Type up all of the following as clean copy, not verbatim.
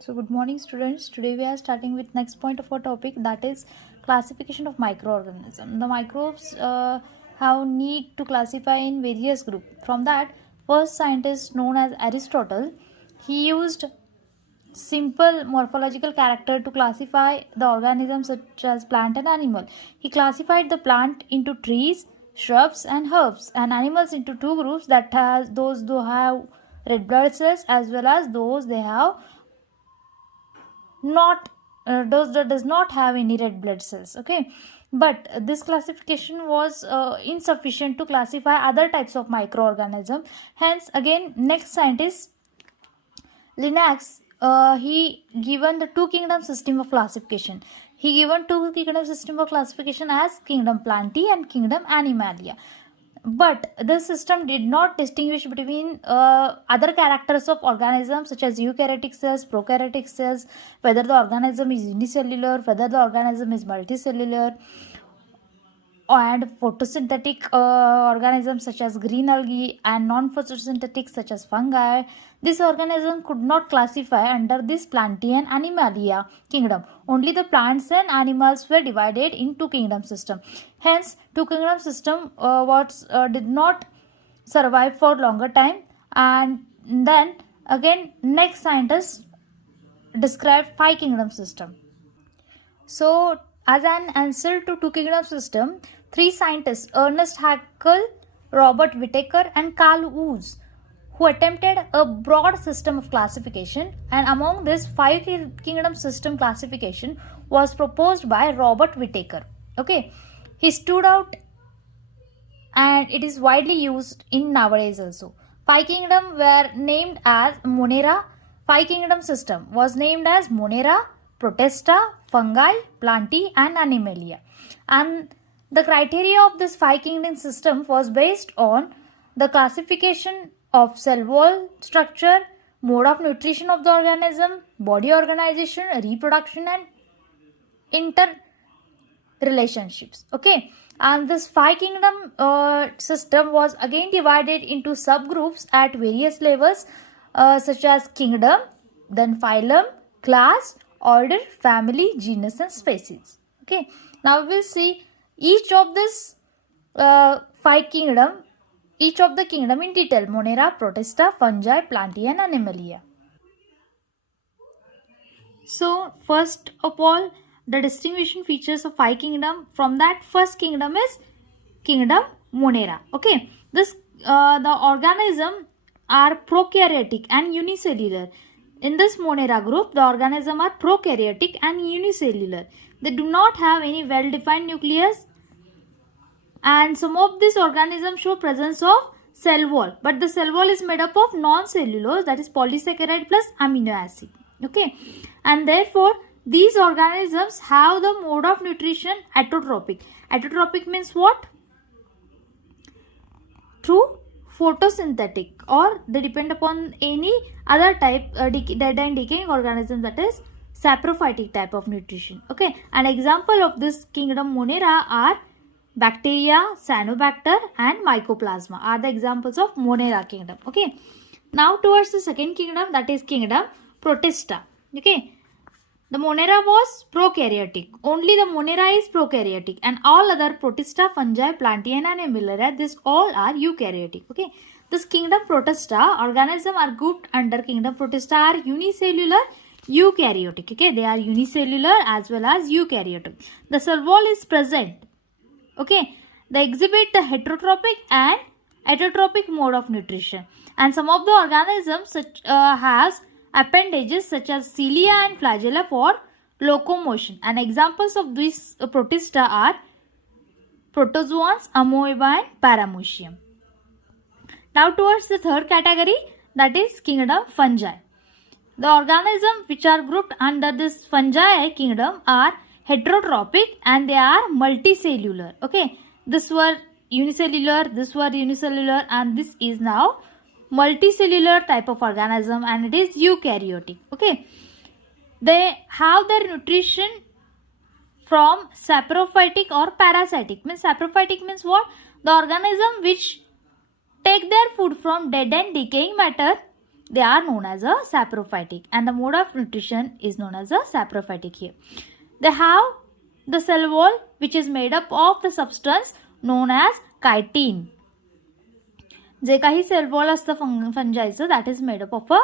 So good morning students. Today we are starting with next point of our topic, that is classification of microorganism. The microbes have need to classify in various group. From that, first scientist known as Aristotle, he used simple morphological character to classify the organisms such as plant and animal. He classified the plant into trees, shrubs and herbs, and animals into two groups, that has those who have red blood cells as well as those they have not those that does not have any red blood cells. Okay, but this classification was insufficient to classify other types of microorganism. Hence again next scientist Linnaeus, he given the two kingdom system of classification. He given two kingdom system of classification as kingdom Plantae and kingdom Animalia. But this system did not distinguish between other characters of organisms such as eukaryotic cells, prokaryotic cells, whether the organism is unicellular, whether the organism is multicellular, and photosynthetic organisms such as green algae and non-photosynthetic such as fungi. This organism could not classify under this Plantae and Animalia kingdom. Only the plants and animals were divided in two kingdom system. Hence, two kingdom system did not survive for longer time. And then again, next scientists described five kingdom system. So, as an answer to two kingdom system, three scientists, Ernest Haeckel, Robert Whittaker, and Carl Woese, who attempted a broad system of classification, and among this five kingdom system classification was proposed by Robert Whittaker. Okay, he stood out and it is widely used in nowadays also. Five kingdom were named as Monera. Five kingdom system was named as Monera, Protista, Fungi, Plantae and Animalia. And the criteria of this five kingdom system was based on the classification of cell wall structure, mode of nutrition of the organism, body organization, reproduction and interrelationships. Okay, and this five kingdom system was again divided into subgroups at various levels such as kingdom, then phylum, class, order, family, genus and species. Okay, now we will see each of this five kingdom, each of the kingdom in detail: Monera, Protista, Fungi, Plantae and Animalia. So first of all, the distinguishing features of five kingdom. From that, first kingdom is kingdom Monera. Okay, this the organism are prokaryotic and unicellular. In this Monera group, the organism are prokaryotic and unicellular. They do not have any well-defined nucleus, and some of these organisms show presence of cell wall, but the cell wall is made up of non-cellulose, that is polysaccharide plus amino acid. Okay, and therefore these organisms have the mode of nutrition autotrophic. Autotrophic means what? Through photosynthetic, or they depend upon any other type dead and decaying organism, that is saprophytic type of nutrition. Okay, an example of this kingdom Monera are bacteria, cyanobacter and mycoplasma are the examples of Monera kingdom. Okay, now towards the second kingdom, that is kingdom Protista. Okay, the Monera was prokaryotic. Only the Monera is prokaryotic, and all other Protista, Fungi, Plantae and Animalia, this all are eukaryotic. Okay, this kingdom Protista organism are grouped under kingdom Protista are unicellular, eukaryotic. Okay, they are unicellular as well as eukaryotic. The cell wall is present. Okay, they exhibit the heterotrophic and autotrophic mode of nutrition, and some of the organisms such has appendages such as cilia and flagella for locomotion, and examples of these Protista are protozoans, amoeba and paramecium. Now towards the third category, that is kingdom Fungi. The organisms which are grouped under this Fungi kingdom are heterotrophic and they are multicellular. Okay, this were unicellular, and this is now multicellular type of organism, and it is eukaryotic. Okay, they have their nutrition from saprophytic or parasitic. Means saprophytic means what? The organism which take their food from dead and decaying matter they are known as a saprophytic, and the mode of nutrition is known as a saprophytic here. They have the cell wall which is made up of the substance known as chitin. जे काही cell wall असतं फंजायचं, that is made up of a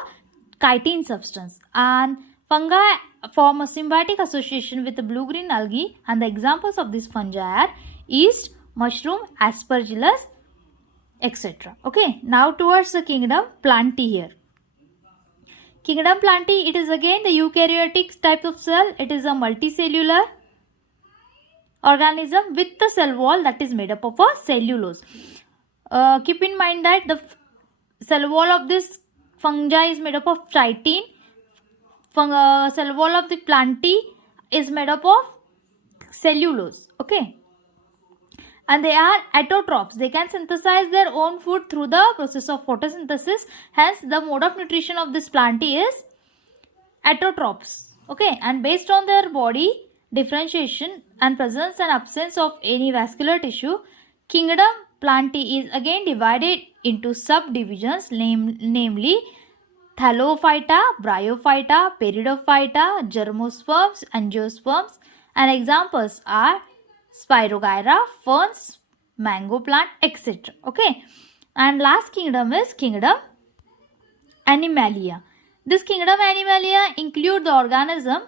chitin substance, and fungi form a symbiotic association with the blue-green algae, and the examples of this fungi are yeast, mushroom, aspergillus, etc. Okay, now towards the kingdom Plantae here. Kingdom Plantae, it is again the eukaryotic type of cell. It is a multicellular organism with the cell wall that is made up of a cellulose. Keep in mind that the cell wall of this fungi is made up of chitin. Cell wall of the Plantae is made up of cellulose. Okay, and they are autotrophs. They can synthesize their own food through the process of photosynthesis. Hence, the mode of nutrition of this Plantae is autotrophs. Okay, and based on their body differentiation and presence and absence of any vascular tissue, kingdom Plantae is again divided into subdivisions, namely Thallophyta, Bryophyta, Peridophyta, Germosperms, Angiosperms, and examples are Spirogyra, ferns, mango plant, etc. Okay, and last kingdom is kingdom Animalia. This kingdom Animalia include the organism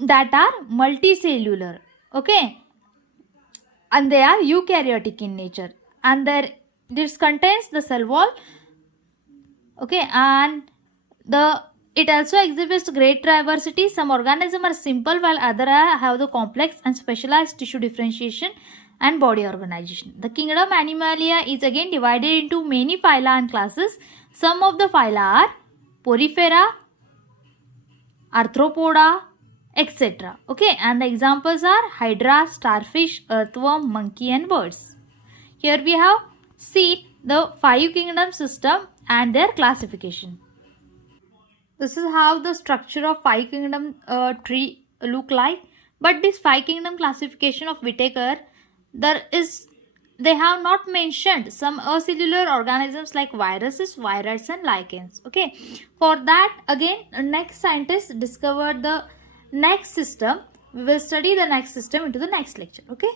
that are multicellular. Okay, and they are eukaryotic in nature, and this contains the cell wall. Okay, and it also exhibits great diversity. Some organisms are simple while others have the complex and specialized tissue differentiation and body organization. The kingdom Animalia is again divided into many phyla and classes. Some of the phyla are Porifera, Arthropoda, etc. Okay, and the examples are hydra, starfish, earthworm, monkey, and birds. Here we have seen the 5 kingdom system and their classification. This is how the structure of 5 kingdom tree look like. But this 5 kingdom classification of Whittaker, they have not mentioned some acellular organisms like viruses, virids, and lichens. Okay, for that again next scientists discovered the next system. We will study the next system into the next lecture. Okay.